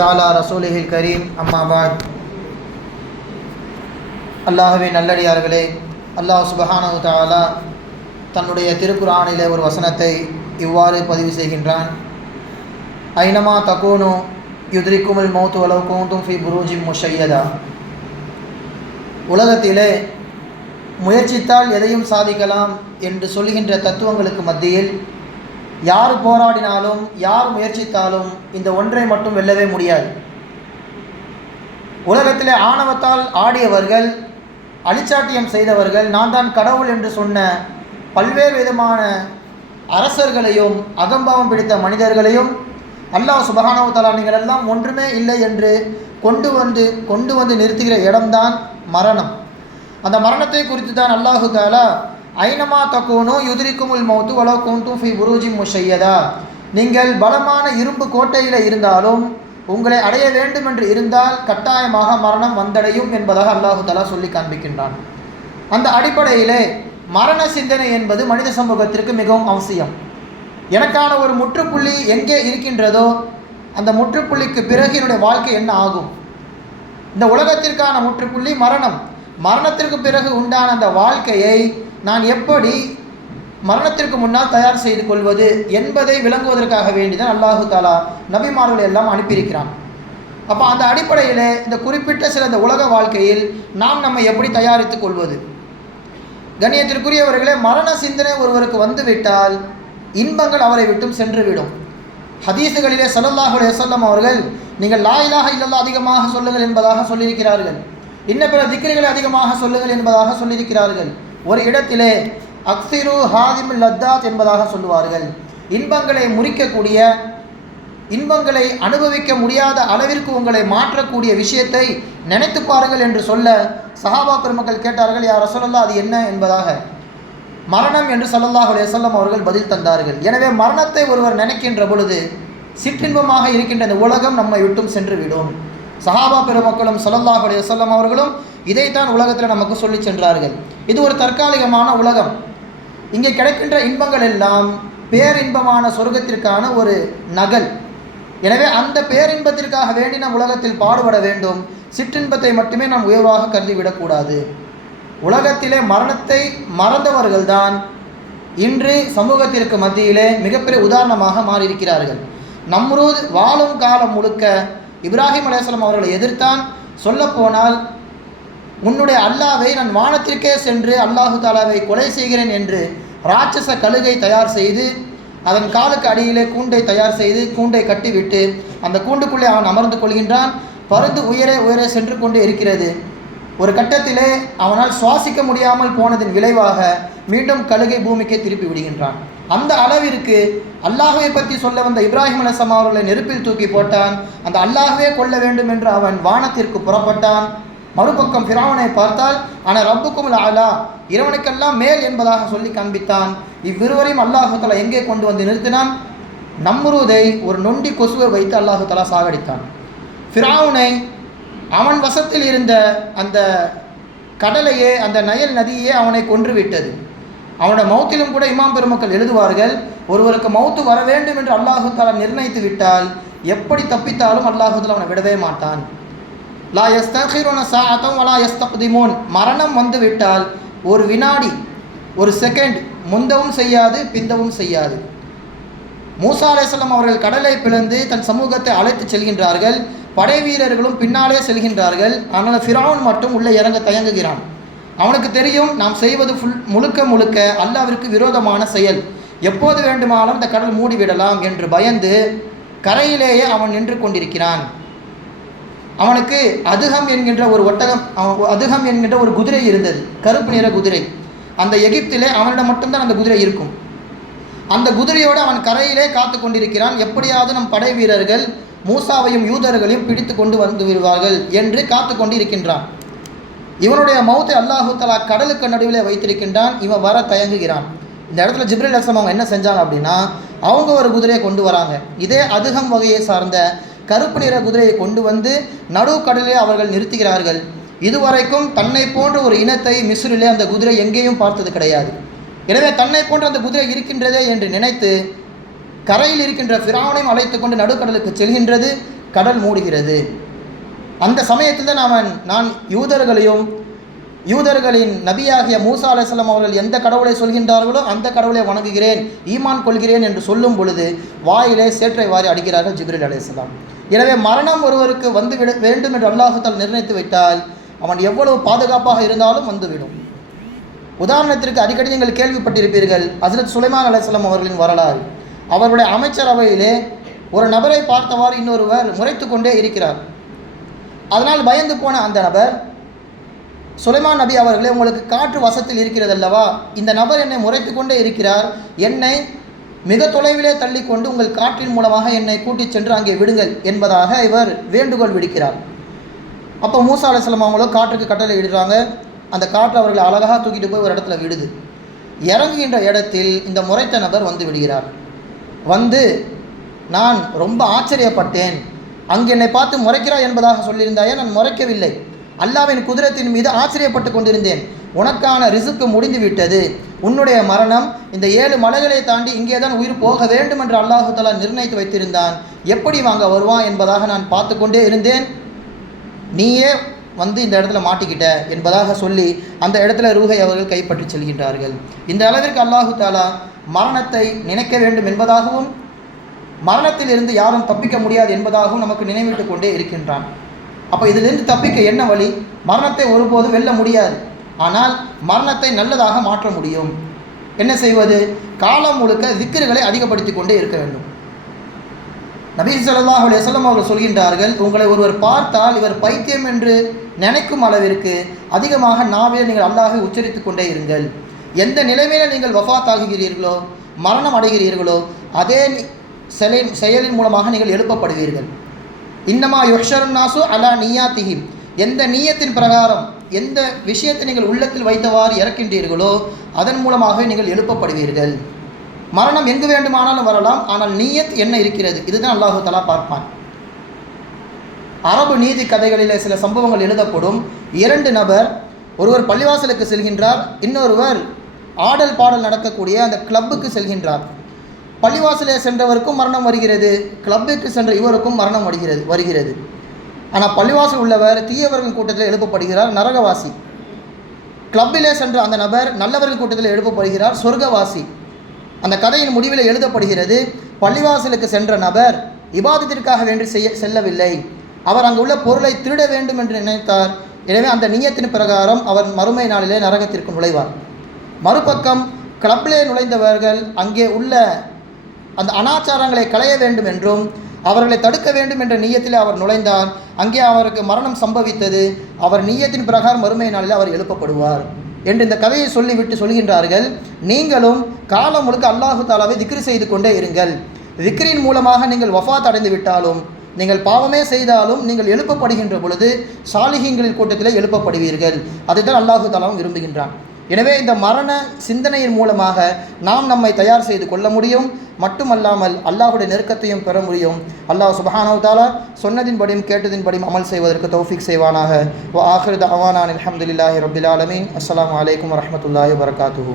அலா ரசூலிஹில் கரீம் அம்மா பாத். அல்லாஹ்வின் நல்லடியார்களே, அல்லாஹ் சுப்ஹானஹு வ தஆலா தன்னுடைய திருக்குர்ஆனிலே ஒரு வசனத்தை இவ்வாறு பதிவு செய்கின்றான். ஐனமா தகூனு யுத்ரிக்குமுல் மௌத் வலவ் குன்தும் ஃபீ புரூஜின் முஷய்யதா. உலகத்திலே முயற்சித்தால் எதையும் சாதிக்கலாம் என்று சொல்கின்ற தத்துவங்களுக்கு மத்தியில் யார் போராடினாலும் யார் முயற்சித்தாலும் இந்த ஒன்றை மட்டும் வெல்லவே முடியாது. உலகத்திலே ஆணவத்தால் ஆடியவர்கள், அழிச்சாட்டியம் செய்தவர்கள், நான் தான் கடவுள் என்று சொன்ன பல்வேறு விதமான அரசர்களையும் அகம்பாவம் பிடித்த மனிதர்களையும் அல்லாஹ் சுப்ஹானஹு வ தஆலா நீங்கள் எல்லாம் ஒன்றுமே இல்லை என்று கொண்டு வந்து நிறுத்துகிற இடம்தான் மரணம். அந்த மரணத்தை குறித்து தான் அல்லாஹு தஆலா ஐனமா தகூனு யுத்ரிக்குமுல் மௌத் வலவ் குன்தும் ஃபீ புரூஜின் முஷய்யதா. நீங்கள் பலமான இரும்பு கோட்டையில் இருந்தாலும் உங்களை அடைய வேண்டும் என்று இருந்தால் கட்டாயமாக மரணம் வந்தடையும் என்பதாக அல்லாஹு தஆலா சொல்லி காண்பிக்கின்றான். அந்த அடிப்படையிலே மரண சிந்தனை என்பது மனித சமூகத்திற்கு மிகவும் அவசியம். எனக்கான ஒரு முற்றுப்புள்ளி எங்கே இருக்கின்றதோ அந்த முற்றுப்புள்ளிக்கு பிறகு என்னுடைய வாழ்க்கை என்ன ஆகும்? இந்த உலகத்திற்கான முற்றுப்புள்ளி மரணம். மரணத்திற்கு பிறகு உண்டான அந்த வாழ்க்கையை நான் எப்படி மரணத்திற்கு முன்னால் தயார் செய்து கொள்வது என்பதை விளங்குவதற்காக வேண்டிதான் அல்லாஹு தஆலா நபிமார்களை எல்லாம் அனுப்பியிருக்கிறான். அப்போ அந்த அடிப்படையில் இந்த குறிப்பிட்ட சில இந்த உலக வாழ்க்கையில் நாம் நம்மை எப்படி தயாரித்துக் கொள்வது? கண்ணியத்திற்குரியவர்களே, மரண சிந்தனை ஒருவருக்கு வந்துவிட்டால் இன்பங்கள் அவரை விட்டும் சென்றுவிடும். ஹதீஸுகளிலே ஸல்லல்லாஹு அலைஹி வஸல்லம் அவர்கள் நீங்கள் லா இலாஹ இல்லல்லாஹ் அதிகமாக சொல்லுங்கள் என்பதாக சொல்லியிருக்கிறார்கள். இன்ன பிற திக்ருகளை அதிகமாக சொல்லுங்கள் என்பதாக சொல்லியிருக்கிறார்கள். ஒரு இடத்திலே அக்ஸிரு ஹாதிமுல் லத்தாத் என்பதாக சொல்லுவார்கள். இன்பங்களை முறிக்கக்கூடிய, இன்பங்களை அனுபவிக்க முடியாத அளவிற்கு உங்களை மாற்றக்கூடிய விஷயத்தை நினைத்து பாருங்கள் என்று சொல்ல சஹாபா பெருமக்கள் கேட்டார்கள், யா ரசூலல்லாஹ் அது என்ன என்பதாக. மரணம் என்று ஸல்லல்லாஹு அலைஹி வஸல்லம் அவர்கள் பதில் தந்தார்கள். எனவே மரணத்தை ஒருவர் நினைக்கின்ற பொழுது சிற்றின்பமாக இருக்கின்ற இந்த உலகம் நம்மை விட்டும் சென்றுவிடும். சஹாபா பெருமக்களும் ஸல்லல்லாஹு அலைஹி வஸல்லம் அவர்களும் இதைத்தான் உலகத்தில் நமக்கு சொல்லி சென்றார்கள். இது ஒரு தற்காலிகமான உலகம். இங்கே கிடைக்கின்ற இன்பங்கள் எல்லாம் பேரின்பமான சொர்க்கத்திற்கான ஒரு நகல். எனவே அந்த பேரின்பத்திற்காக வேண்டி நாம் உலகத்தில் பாடுபட வேண்டும். சிற்றின்பத்தை மட்டுமே நாம் உயர்வாக கருதிவிடக்கூடாது. உலகத்திலே மரணத்தை மறந்தவர்கள்தான் இன்று சமூகத்திற்கு மத்தியிலே மிகப்பெரிய உதாரணமாக மாறியிருக்கிறார்கள். நம்ரூத் வாழும் காலம் முழுக்க இப்ராஹிம் அலைஹிஸ்ஸலாம் அவர்களை எதிர்த்தான். சொல்லப்போனால் உன்னுடைய அல்லாவை நான் வானத்திற்கே சென்று அல்லாஹு தாலாவை கொலை செய்கிறேன் என்று ராட்சச கழுகை தயார் செய்து அதன் காலுக்கு அடியிலே கூண்டை தயார் செய்து கூண்டை கட்டிவிட்டு அந்த கூண்டுக்குள்ளே அவன் அமர்ந்து கொள்கின்றான். பருந்து உயரே உயரே சென்று கொண்டு இருக்கிறது. ஒரு கட்டத்திலே அவனால் சுவாசிக்க முடியாமல் போனதின் விளைவாக மீண்டும் கழுகை பூமிக்கே திருப்பி விடுகின்றான். அந்த அளவிற்கு அல்லாஹ்வை பற்றி சொல்ல வந்த இப்ராஹிம் அலைஹிஸ்ஸலாம் அவர்களை நெருப்பில் தூக்கி போட்டான். அந்த அல்லாஹ்வே கொல்ல வேண்டும் என்று அவன் வானத்திற்கு புறப்பட்டான். மறுபக்கம் ஃபிரௌனை பார்த்தால் ஆனால் ரப்புக்குமுல் அலா, இறைவனுக்கெல்லாம் மேல் என்பதாக சொல்லி காண்பித்தான். இவ்விருவரையும் அல்லாஹு தஆலா எங்கே கொண்டு வந்து நிறுத்தினான்? நம்ரூதை ஒரு நொண்டி கொசுவை வைத்து அல்லாஹு தஆலா சாகடித்தான். ஃபிரௌனை அவன் வசத்தில் இருந்த அந்த கடலையே, அந்த நயல் நதியே அவனை கொன்று விட்டது. அவனோட மௌத்திலும் கூட இமாம் பெருமக்கள் எழுதுவார்கள், ஒருவருக்கு மௌத்து வர வேண்டும் என்று அல்லாஹு தஆலா நிர்ணயித்து விட்டால் எப்படி தப்பித்தாலும் அல்லாஹு தஆலா அவனை விடவே மாட்டான். லா யஸ்தகிருன சாஅத்தன் வலா யஸ்தக்திமூன். மரணம் வந்து விட்டால் ஒரு வினாடி, ஒரு செகண்ட் முந்தவும் செய்யாது, பிந்தவும் செய்யாது. மூசா அலைஹிஸ்ஸலாம் அவர்கள் கடலை பிளந்து தன் சமூகத்தை அழைத்து செல்கின்றார்கள். படை வீரர்களும் பின்னாலே செல்கின்றார்கள். ஆனால் ஃபிரௌன் மட்டும் உள்ளே இறங்க தயங்குகிறான். அவனுக்கு தெரியும் நாம் செய்வது முழுக்க அல்லாஹ்விற்கு விரோதமான செயல், எப்போது வேண்டுமானாலும் இந்த கடல் மூடிவிடலாம் என்று பயந்து கரையிலேயே அவன் நின்று கொண்டிருக்கிறான். அவனுக்கு அதுகம் என்கின்ற ஒரு ஒட்டகம், அதுகம் என்கின்ற ஒரு குதிரை இருந்தது, கருப்பு நிற குதிரை. அந்த எகிப்திலே அவனிடம் மட்டும்தான் அந்த குதிரை இருக்கும். அந்த குதிரையோடு அவன் கரையிலே காத்து கொண்டிருக்கிறான். எப்படியாவது நம் படை வீரர்கள் மூசாவையும் யூதர்களையும் பிடித்து கொண்டு வந்து விடுவார்கள் என்று காத்து கொண்டு இருக்கின்றான். இவனுடைய மௌத்தை அல்லாஹு தஆலா கடலுக்கு நடுவிலே வைத்திருக்கின்றான். இவன் வர தயங்குகிறான். இந்த இடத்துல ஜிப்ரீல் அலைஹிஸ்ஸலாம் அவங்க என்ன செஞ்சாங்க அப்படின்னா, அவங்க ஒரு குதிரையை கொண்டு வராங்க. இதே அதுகம் வகையை சார்ந்த கருப்பு நிற குதிரையை கொண்டு வந்து நடு கடலிலே அவர்கள் நிறுத்துகிறார்கள். இதுவரைக்கும் தன்னை போன்ற ஒரு இனத்தை மிஸ்ரிலே அந்த குதிரை எங்கேயும் பார்த்தது கிடையாது. எனவே தன்னை போன்ற அந்த குதிரை இருக்கின்றதே என்று நினைத்து கரையில் இருக்கின்ற ஃபிரௌனையும் அழைத்து கொண்டு நடுக்கடலுக்கு செல்கின்றது. கடல் மூடுகிறது. அந்த சமயத்தில் தான் நான் யூதர்களின் நபியாகிய மூசா அலைஹிஸ்ஸலாம் அவர்கள் எந்த கடவுளை சொல்கின்றார்களோ அந்த கடவுளை வணங்குகிறேன், ஈமான் கொள்கிறேன் என்று சொல்லும் பொழுது வாயிலே சேற்றை வாரி அடிக்கிறார்கள் ஜிப்ரீல் அலைஹிஸ்ஸலாம். எனவே மரணம் ஒருவருக்கு வந்துவிட வேண்டும் என்று அல்லாஹ் தஆலா நிர்ணயித்து விட்டால் அவன் எவ்வளவு பாதுகாப்பாக இருந்தாலும் வந்துவிடும். உதாரணத்திற்கு அடிக்கடி நீங்கள் கேள்விப்பட்டிருப்பீர்கள் ஹஜ்ரத் சுலைமான் அலைஹிஸ்ஸலாம் அவர்களின் வரலாறு. அவருடைய அமைச்சரவையிலே ஒரு நபரை பார்த்தவாறு இன்னொருவர் முறைத்து கொண்டே இருக்கிறார். அதனால் பயந்து போன அந்த நபர், சுலைமான் நபி அவர்களே, உங்களுக்கு காற்று வசத்தில் இருக்கிறது அல்லவா, இந்த நபர் என்னை முறைத்து கொண்டே இருக்கிறார், என்னை மிக தொலைவிலே தள்ளிக்கொண்டு உங்கள் காற்றின் மூலமாக என்னை கூட்டிச் சென்று அங்கே விடுங்கள் என்பதாக இவர் வேண்டுகோள் விடுக்கிறார். அப்போ மூசா அலைஹிஸ்ஸலாம் அவங்களோ காற்றுக்கு கட்டளை இடுறாங்க. அந்த காற்று அவர்களை அழகாக தூக்கிட்டு போய் ஒரு இடத்துல விடுது. இறங்குகின்ற இடத்தில் இந்த முறைத்த நபர் வந்து விடுகிறார். வந்து, நான் ரொம்ப ஆச்சரியப்பட்டேன், அங்கு என்னை பார்த்து முறைக்கிறாய் என்பதாக சொல்லியிருந்தாயே, நான் முறைக்கவில்லை, அல்லாஹ்வின் குதிரத்தின் மீது ஆச்சரியப்பட்டு கொண்டிருந்தேன். உனக்கான ரிசுக்கு முடிந்து விட்டது, உன்னுடைய மரணம் இந்த 7 மலைகளை தாண்டி இங்கே தான் உயிர் போக வேண்டும் என்று அல்லாஹ் தஆலா நிர்ணயித்து வைத்திருந்தான், எப்படி வாங்க வருவான் என்பதாக நான் பார்த்து கொண்டே இருந்தேன், நீயே வந்து இந்த இடத்துல மாட்டிக்கிட்ட என்பதாக சொல்லி அந்த இடத்துல ரூஹை அவர்கள் கைப்பற்றி செல்கின்றார்கள். இந்த அளவிற்கு அல்லாஹ் தஆலா மரணத்தை நினைக்க வேண்டும் என்பதாகவும் மரணத்திலிருந்து யாரும் தப்பிக்க முடியாது என்பதாகவும் நமக்கு நினைவிட்டு கொண்டே இருக்கின்றான். அப்போ இதிலிருந்து தப்பிக்க என்ன வழி? மரணத்தை ஒருபோதும் வெல்ல முடியாது, ஆனால் மரணத்தை நல்லதாக மாற்ற முடியும். என்ன செய்வது? காலம் முழுக்க திக்ருகளை அதிகப்படுத்தி கொண்டே இருக்க வேண்டும். நபி ஸல்லல்லாஹு அலைஹி வஸல்லம் அவர்கள் சொல்கின்றார்கள், உங்களை ஒருவர் பார்த்தால் இவர் பைத்தியம் என்று நினைக்கும் அளவிற்கு அதிகமாக நாவிலே நீங்கள் அல்லாஹை உச்சரித்து கொண்டே இருங்கள். எந்த நிலைமையில் நீங்கள் வஃபாத் ஆகுகிறீர்களோ, மரணம் அடைகிறீர்களோ, அதே செயலின் மூலமாக நீங்கள் எழுப்பப்படுவீர்கள். இன்னமா யுஹ்ஷருன் நாசு அலா நிய்யாத்திஹிம், எந்த நிய்யத்தின் பிரகாரம் எந்த விஷயத்தை நீங்கள் உள்ளத்தில் வைத்தவாறு இறக்கின்றீர்களோ அதன் மூலமாக நீங்கள் எழுப்பப்படுவீர்கள். மரணம் எங்கு வேண்டுமானாலும் வரலாம், ஆனால் நிய்யத் என்ன இருக்கிறது, இதுதான் அல்லாஹ் தஆலா பார்ப்பான். அரபு நீதி கதைகளிலே சில சம்பவங்கள் எழுதப்படும். 2 நபர், ஒருவர் பள்ளிவாசலுக்கு செல்கின்றார், இன்னொருவர் ஆடல் பாடல் நடக்கக்கூடிய அந்த கிளப்புக்கு செல்கின்றார். பள்ளிவாசலே சென்றவருக்கும் மரணம் வருகிறது, கிளப்புக்கு சென்ற இவருக்கும் மரணம் வருகிறது. ஆனால் பள்ளிவாசல் உள்ளவர் தீயவர்கள் கூட்டத்தில் எழுப்பப்படுகிறார், நரகவாசி. கிளப்பிலே சென்ற அந்த நபர் நல்லவர்கள் கூட்டத்தில் எழுப்பப்படுகிறார், சொர்க்கவாசி. அந்த கதையின் முடிவில் எழுதப்படுகிறது, பள்ளிவாசலுக்கு சென்ற நபர் இபாதத்திற்காக வேண்டி செல்லவில்லை, அவர் அங்குள்ள பொருளை திருட வேண்டும் என்று நினைத்தார். எனவே அந்த நியத்தின் பிரகாரம் அவர் மறுமை நாளிலே நரகத்திற்கு நுழைவார். மறுபக்கம் கிளப்பிலே நுழைந்தவர்கள் அங்கே உள்ள அந்த அனாச்சாரங்களை களைய வேண்டும் என்றும் அவர்களை தடுக்க வேண்டும் என்ற நியத்தில் அவர் நுழைந்தார். அங்கே அவருக்கு மரணம் சம்பவித்தது. அவர் நியத்தின் பிரகாரம் மறுமை நாளில் அவர் எழுப்பப்படுவார் என்று இந்த கதையை சொல்லிவிட்டு சொல்கின்றார்கள், நீங்களும் காலம் முழுக்க அல்லாஹு தஆலாவை திக்ர் செய்து கொண்டே இருங்கள். திக்ரின் மூலமாக நீங்கள் வஃபாத் அடைந்து விட்டாலும், நீங்கள் பாவமே செய்தாலும் நீங்கள் எழுப்பப்படுகின்ற பொழுது சாலிஹீன்களின் கூட்டத்தில் எழுப்பப்படுவீர்கள். அதைத்தான் அல்லாஹு தஆலாவும் விரும்புகின்றான். எனவே இந்த மரண சிந்தனையின் மூலமாக நாம் நம்மை தயார் செய்து கொள்ள முடியும், மட்டுமல்லாமல் அல்லாஹ்வுடைய நெருக்கத்தையும் பெற முடியும். அல்லாஹ் சுப்ஹானஹு வ தஆலா சொன்னதின்படியும் கேட்டதின்படியும் அமல் செய்வதற்கு தௌஃபீக் செய்வானாக. வ ஆகிரு தஅவானா அல்ஹம்துலில்லாஹி ரப்பில் ஆலமீன். அஸ்ஸலாமு அலைக்கும் வரஹ்மத்துல்லாஹி வபரகாத்துஹு.